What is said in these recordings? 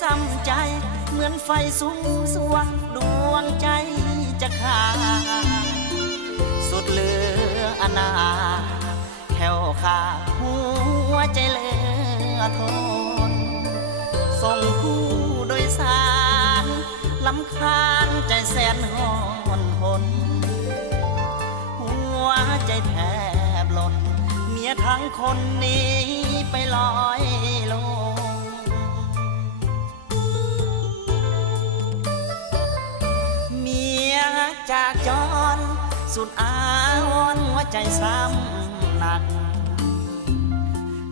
ซ้ำใจเหมือนไฟสูงสวงดวงใจจะขาดสุดเหลืออนาแค่วขาหัวใจเหลือทนส่งผู้โดยสารลำคาญใจแสนห่อนหนหัวใจแทบหล่นเมียทั้งคนนี้ไปลอยลงเมียจากจรสุดอาวรหัวใจซ้ำหนัก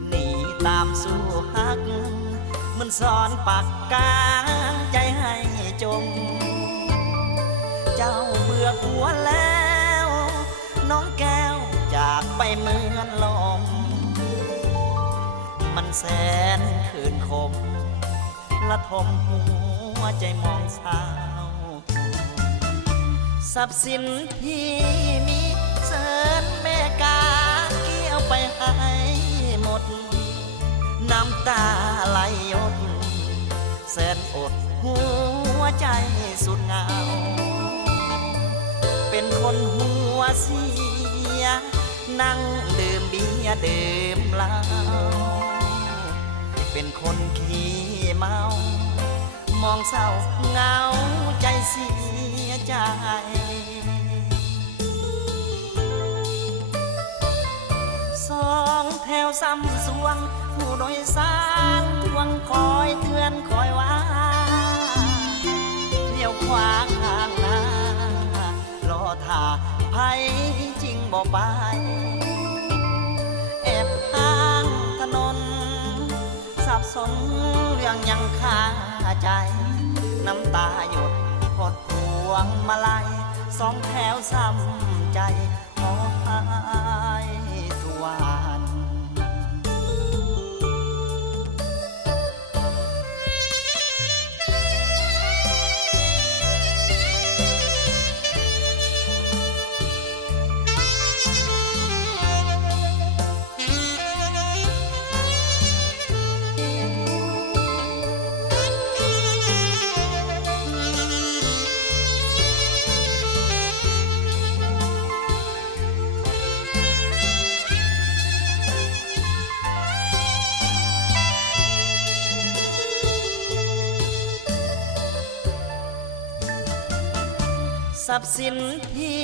หนีตามสู่ฮักมันสอนปากกลางใจให้จมเจ้าเบื่อผัวแล้วน้องแก้วจากไปเหมือนลมมันแสนคืนคมละทมหัวใจมองเศร้าทรัพย์สินที่มีเสินแม่กาเกี่ยวไปให้หมดน้ำตาไหลหยดแสนอดหัวใจสุดเหงาเป็นคนหัวเสียนั่งดื่มเบียร์ดื่มเหล้าเป็นคนขี้เมามองเศร้าเหงาใจเสียใจสองแถวซ้ำสวงผู้โดยสารทวงคอยเตือนคอยว่าเลี้ยวขวาข้างหน้ารอท่าไผจริงบ่ไปแอบทางถนนสับสนเรื่องยังคาใจน้ำตาหยดหดพวงมาลัยสองแถวซ้ำใจขอให้ทุกวันทรัพย์สินที่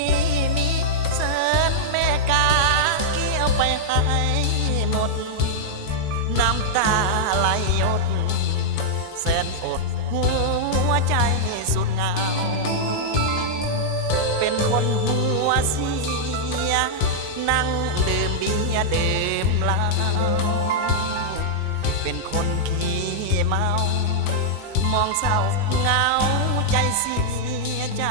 มีเสินแม่กาเกี่ยวไปให้หมดน้ำตาไหลหยดแสนอดหัวใจสุดเหงาเป็นคนหัวเสียนั่งดื่มเบียร์ดื่มเหล้าเป็นคนขี้เมามองเศร้าเหงาใจเสียใจ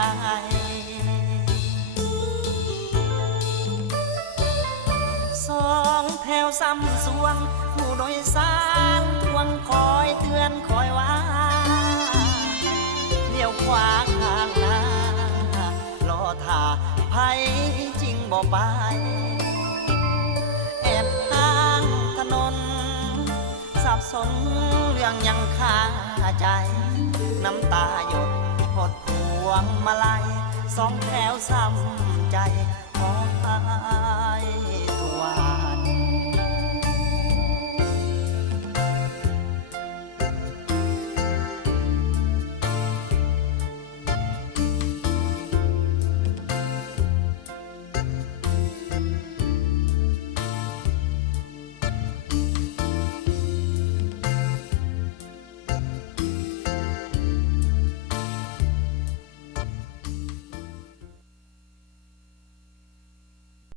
สองแถวซ้ำสวงผู้โดยสารทวงคอยเตือนคอยว่าเลี้ยวขวาข้างหน้ารอท่าไผจริงบ่ไปแอบทางถนนสับสนเรื่องยังคาใจน้ำตาหยดหดพวงมาลัยสองแถวซ้ำใจ